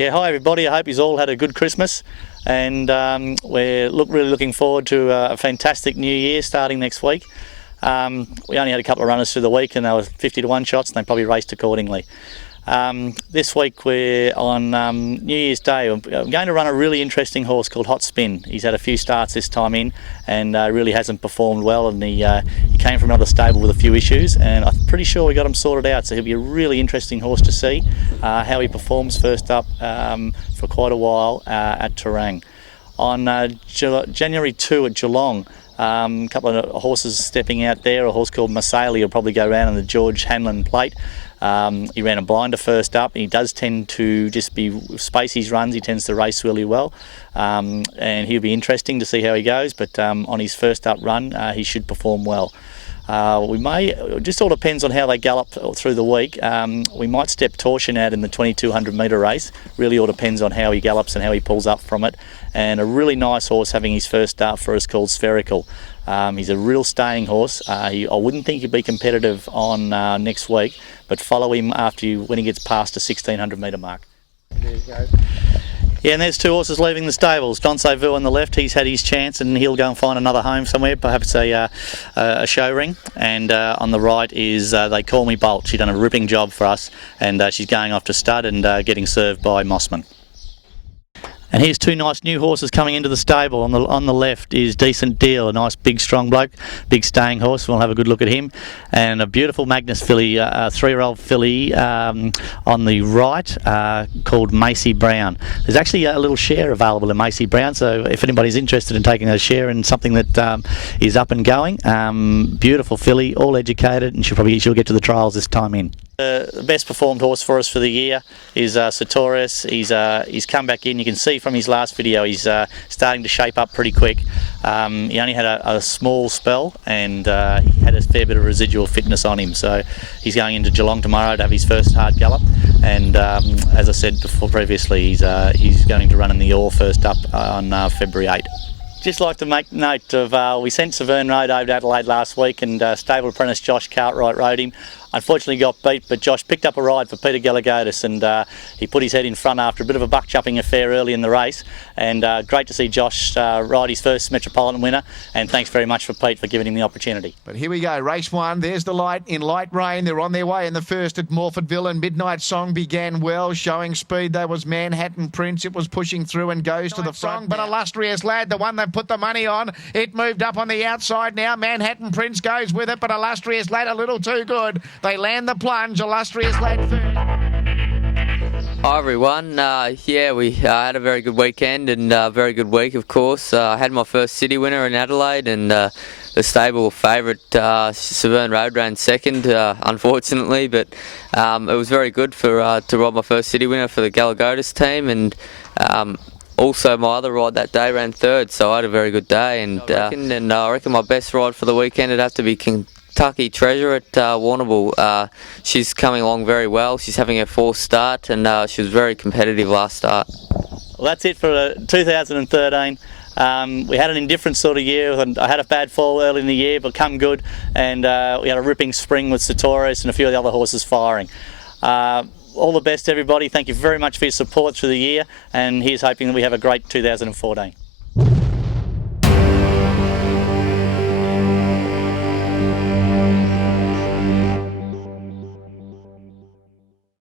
Yeah, hi everybody. I hope you've all had a good Christmas, and we're really looking forward to a fantastic New Year starting next week. We only had a couple of runners through the week, and they were 50 to 1 shots, and they probably raced accordingly. This week we're on New Year's Day. I'm going to run a really interesting horse called Hot Spin. He's had a few starts this time in and really hasn't performed well, and he came from another stable with a few issues, and I'm pretty sure we got him sorted out, so he'll be a really interesting horse to see how he performs first up for quite a while at Terang. On January 2 at Geelong, a couple of horses stepping out there. A horse called Masalia will probably go around on the George Hanlon plate. He ran a blinder first up, and he does tend to just be space runs. He tends to race really well, and he'll be interesting to see how he goes. But on his first up run, he should perform well. It just all depends on how they gallop through the week. We might step Torsion out in the 2200 metre race. Really all depends on how he gallops and how he pulls up from it. And a really nice horse having his first start for us called Spherical. He's a real staying horse. I wouldn't think he'd be competitive on next week, but follow him when he gets past the 1600 metre mark. There you go. Yeah, and there's two horses leaving the stables. Don Vu on the left, he's had his chance and he'll go and find another home somewhere, perhaps a show ring. And on the right is They Call Me Bolt. She's done a ripping job for us, and she's going off to stud and getting served by Mossman. And here's two nice new horses coming into the stable. On the left is Decent Deal, a nice big strong bloke, big staying horse. We'll have a good look at him. And a beautiful Magnus filly, a 3-year-old filly on the right called Macy Brown. There's actually a little share available in Macy Brown, so if anybody's interested in taking a share in something that is up and going, beautiful filly, all educated, and she'll get to the trials this time in. The best performed horse for us for the year is Sertorius. He's come back in. You can see from his last video he's starting to shape up pretty quick. He only had a small spell, and he had a fair bit of residual fitness on him, so he's going into Geelong tomorrow to have his first hard gallop, and as I said before previously, he's going to run in the All first up on February 8. Just like to make note of, we sent Severn Road over to Adelaide last week, and stable apprentice Josh Cartwright rode him. Unfortunately got beat, but Josh picked up a ride for Peter Gallaghertis, and he put his head in front after a bit of a buck-jumping affair early in the race. And great to see Josh ride his first Metropolitan winner, and thanks very much for Pete for giving him the opportunity. But here we go, race one. There's the light in light rain. They're on their way in the first at Morfordville, and Midnight Song began well, showing speed. There was Manhattan Prince. It was pushing through and goes to the front. But Illustrious Lad, the one they put the money on, it moved up on the outside now. Manhattan Prince goes with it, but Illustrious Lad a little too good. They land the plunge. Illustrious Lad first. Hi everyone. We had a very good weekend and a very good week, of course. I had my first city winner in Adelaide, and the stable favourite Severn Road ran second, unfortunately, but it was very good to ride my first city winner for the Gallaghertis team, and also my other ride that day ran third, so I had a very good day, and I reckon my best ride for the weekend would have to be Kentucky Treasure at Warrnambool. She's coming along very well. She's having her fourth start, and she was very competitive last start. Well, that's it for 2013. We had an indifferent sort of year, and I had a bad fall early in the year, but come good, and we had a ripping spring with Sertorius and a few of the other horses firing. All the best, everybody. Thank you very much for your support through the year, and here's hoping that we have a great 2014.